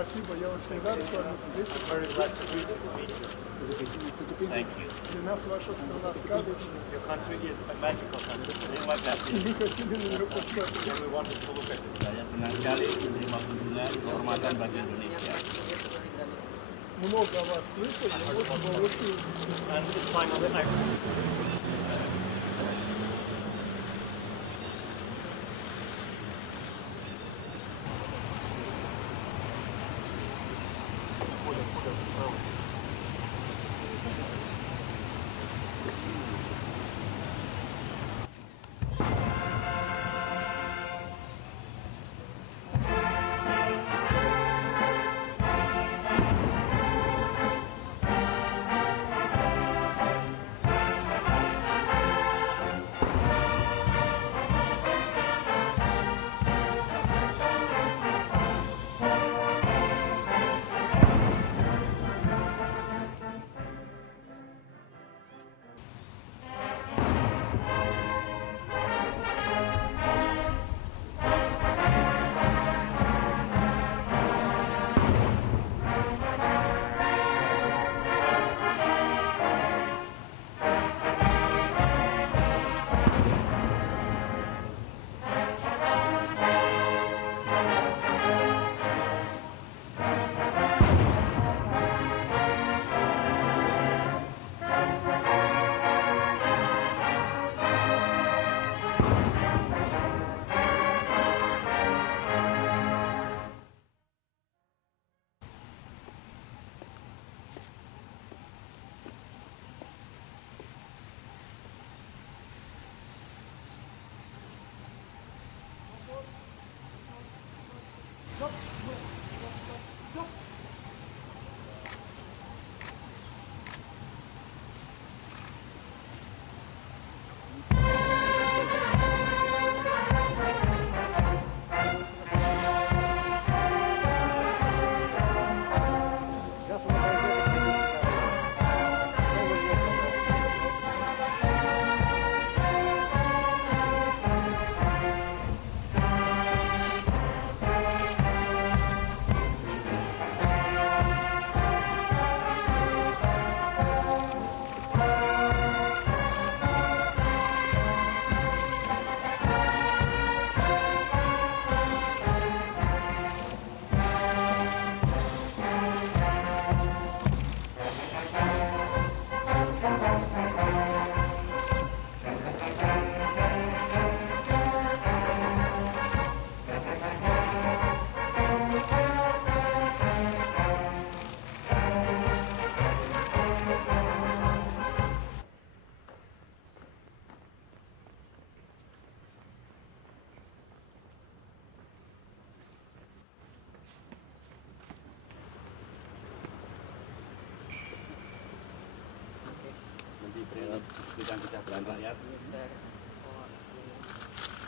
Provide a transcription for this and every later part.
Спасибо, я очень рад с вами встретиться. Very glad to meet you. Thank you. Для нас ваша страна сказочная. Your country is a magical country. In my И country, мы хотели на нее посмотреть. and we wanted to look at it. Saya senang sekali menerima kunjungan kehormatan bagi Indonesia. Много о вас слышал, но вот воочию. And it's finally time. Bidang Kesejahteraan Rakyat,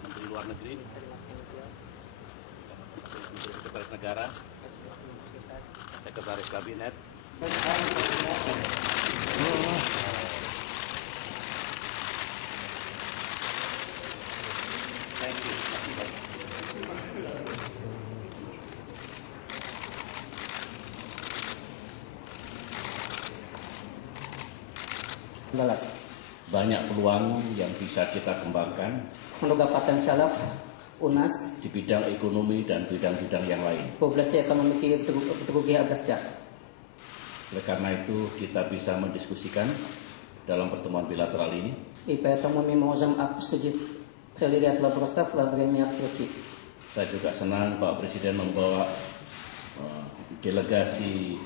Menteri Luar Negeri, Menteri Sekretaris Negara, Sekretaris Kabinet. Thank you. Banyak peluang yang bisa kita kembangkan Много потенциалов у нас di bidang ekonomi dan bidang-bidang yang lain. в области экономики и в других областях. Oleh karena itu kita bisa mendiskusikan dalam pertemuan bilateral ini. И поэтому мы можем обсудить целый ряд вопросов во время встречи. Saya juga senang Pak Presiden membawa delegasi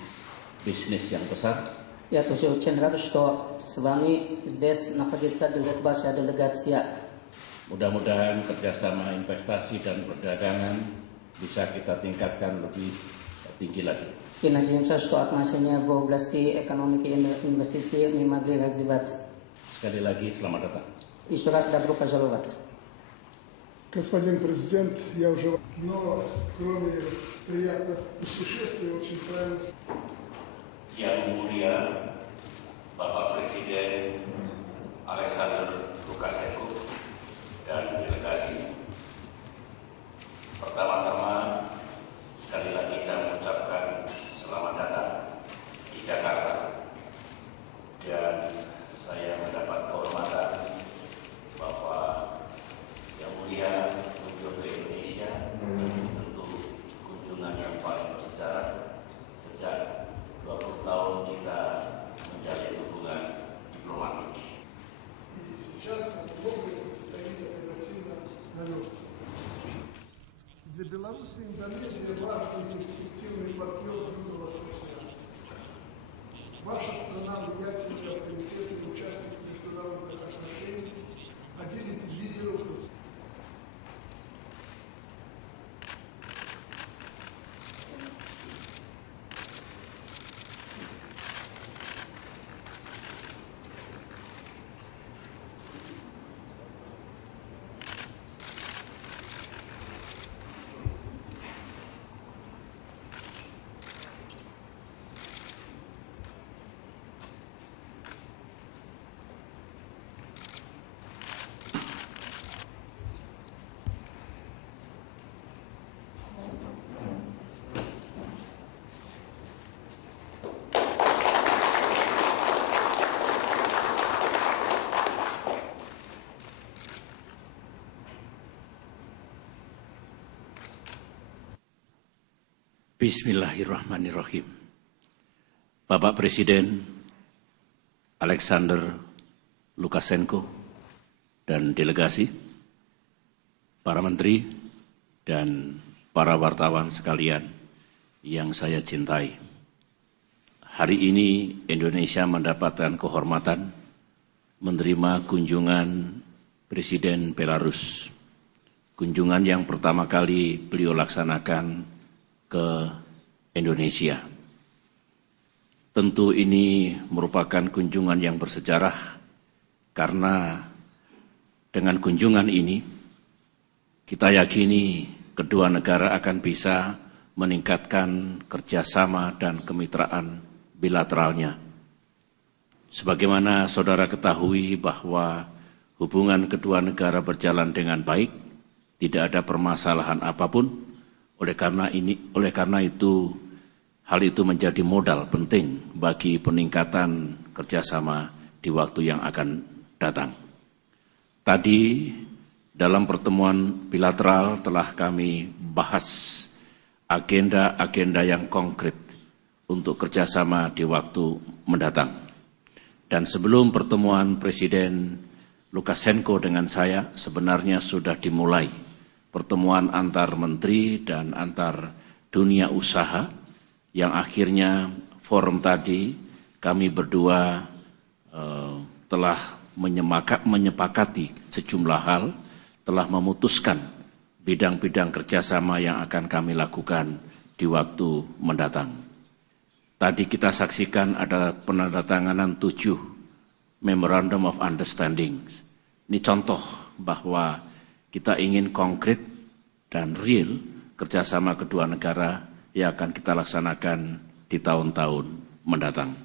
bisnis yang besar. Я тоже очень рад, что с вами здесь находится ваша делегация. Mudah-mudahan kerjasama investasi dan perdagangan bisa kita tingkatkan lebih tinggi lagi. И надеемся, что отношения в области экономики и инвестиций мы могли развивать. Sekali lagi selamat datang. Еще раз добро пожаловать. Господин президент, я уже... Но кроме приятных путешествий, очень нравится... Yang mulia Bapak Presiden Alexander Lukashenko dan delegasi. Pertama-tama sekali lagi saya mengucapkan Индонезия важный перспективный партнер Юго-Восточной Азии. Ваша страна влиятельный авторитет и участник международных отношений, один из лидеров. Bismillahirrahmanirrahim. Bapak Presiden Alexander Lukashenko dan delegasi, para menteri dan para wartawan sekalian yang saya cintai. Hari ini Indonesia mendapatkan kehormatan menerima kunjungan Presiden Belarus. Kunjungan yang pertama kali beliau laksanakan ke Indonesia. Tentu ini merupakan kunjungan yang bersejarah karena dengan kunjungan ini kita yakini kedua negara akan bisa meningkatkan kerjasama dan kemitraan bilateralnya. Sebagaimana saudara ketahui bahwa hubungan kedua negara berjalan dengan baik, tidak ada permasalahan apapun. Oleh karena itu, hal itu menjadi modal penting bagi peningkatan kerjasama di waktu yang akan datang. Tadi dalam pertemuan bilateral telah kami bahas agenda-agenda yang konkret untuk kerjasama di waktu mendatang. Dan sebelum pertemuan Presiden Lukashenko dengan saya sebenarnya sudah dimulai pertemuan antar menteri dan antar dunia usaha yang akhirnya forum tadi kami berdua telah menyepakati sejumlah hal, telah memutuskan bidang-bidang kerjasama yang akan kami lakukan di waktu mendatang. Tadi kita saksikan ada penandatanganan 7 Memorandum of Understanding. Ini contoh bahwa kita ingin konkret dan real kerjasama kedua negara yang akan kita laksanakan di tahun-tahun mendatang.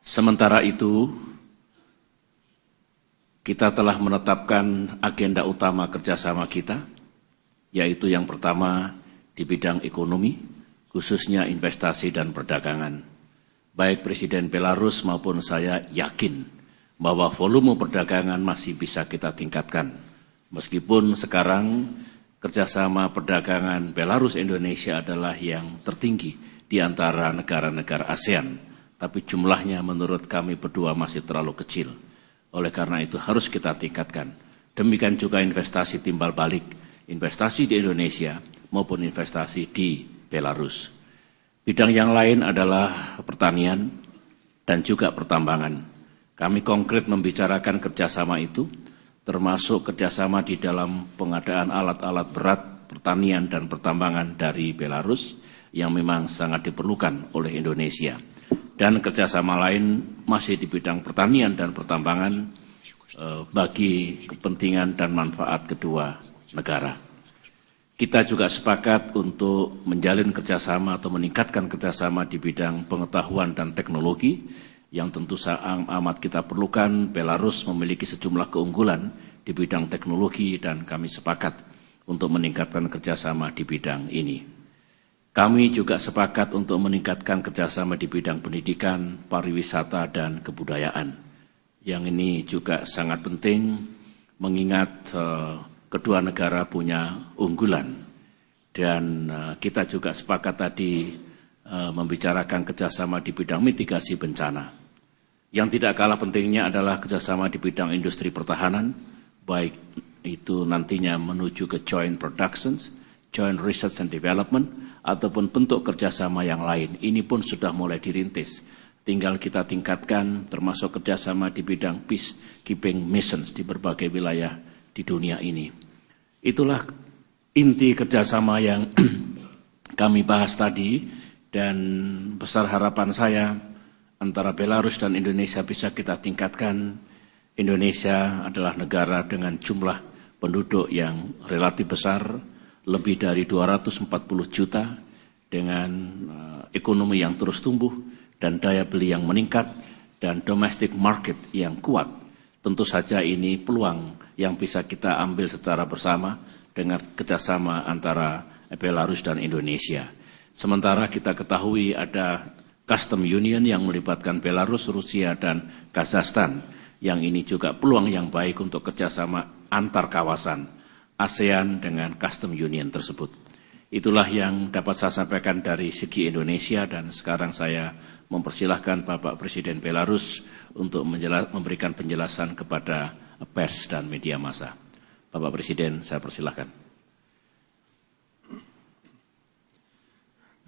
Sementara itu, kita telah menetapkan agenda utama kerjasama kita, yaitu yang pertama di bidang ekonomi, khususnya investasi dan perdagangan. Baik Presiden Belarus maupun saya yakin bahwa volume perdagangan masih bisa kita tingkatkan. Meskipun sekarang kerjasama perdagangan Belarus-Indonesia adalah yang tertinggi di antara negara-negara ASEAN, tapi jumlahnya menurut kami berdua masih terlalu kecil. Oleh karena itu harus kita tingkatkan. Demikian juga investasi timbal balik, investasi di Indonesia maupun investasi di Belarus. Bidang yang lain adalah pertanian dan juga pertambangan. Kami konkret membicarakan kerjasama itu, termasuk kerjasama di dalam pengadaan alat-alat berat pertanian dan pertambangan dari Belarus yang memang sangat diperlukan oleh Indonesia. Dan kerjasama lain masih di bidang pertanian dan pertambangan bagi kepentingan dan manfaat kedua negara. Kita juga sepakat untuk menjalin kerjasama atau meningkatkan kerjasama di bidang pengetahuan dan teknologi yang tentu amat kita perlukan. Belarus memiliki sejumlah keunggulan di bidang teknologi dan kami sepakat untuk meningkatkan kerjasama di bidang ini. Kami juga sepakat untuk meningkatkan kerjasama di bidang pendidikan, pariwisata, dan kebudayaan. Yang ini juga sangat penting mengingat kedua negara punya unggulan. Dan kita juga sepakat tadi membicarakan kerjasama di bidang mitigasi bencana. Yang tidak kalah pentingnya adalah kerjasama di bidang industri pertahanan, baik itu nantinya menuju ke joint productions, joint research and development, ataupun bentuk kerjasama yang lain. Ini pun sudah mulai dirintis. Tinggal kita tingkatkan termasuk kerjasama di bidang peacekeeping missions di berbagai wilayah di dunia ini. Itulah inti kerjasama yang kami bahas tadi, dan besar harapan saya antara Belarus dan Indonesia bisa kita tingkatkan. Indonesia adalah negara dengan jumlah penduduk yang relatif besar, lebih dari 240 juta, dengan ekonomi yang terus tumbuh dan daya beli yang meningkat dan domestic market yang kuat. Tentu saja ini peluang yang bisa kita ambil secara bersama dengan kerjasama antara Belarus dan Indonesia. Sementara kita ketahui ada custom union yang melibatkan Belarus, Rusia, dan Kazakhstan. Yang ini juga peluang yang baik untuk kerjasama antar kawasan ASEAN dengan custom union tersebut. Itulah yang dapat saya sampaikan dari segi Indonesia, dan sekarang saya mempersilahkan Bapak Presiden Belarus untuk memberikan penjelasan kepada pers dan media massa. Bapak Presiden, saya persilahkan.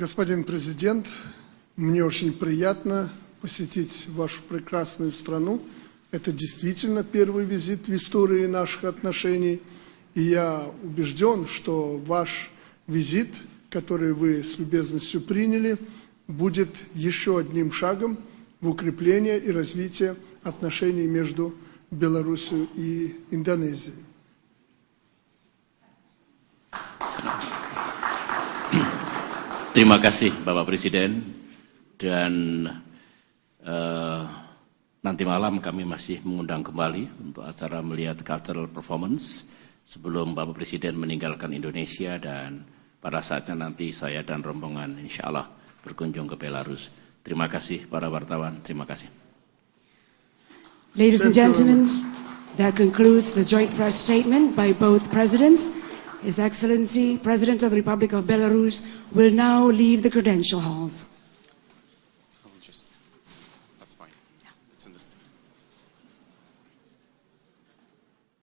Господин президент, мне очень приятно посетить вашу прекрасную страну. Это действительно первый визит в истории наших отношений. И я убежден, что ваш визит, который вы с любезностью приняли, будет еще одним шагом в укрепление и развитие отношений между Беларусью и Индонезией. Terima kasih Bapak Presiden, dan nanti malam kami masih mengundang kembali untuk acara melihat cultural performance sebelum Bapak Presiden meninggalkan Indonesia, dan pada saatnya nanti saya dan rombongan insya Allah berkunjung ke Belarus. Terima kasih para wartawan, terima kasih. Ladies and gentlemen, that concludes the joint press statement by both presidents. His Excellency, President of the Republic of Belarus, will now leave the credential halls.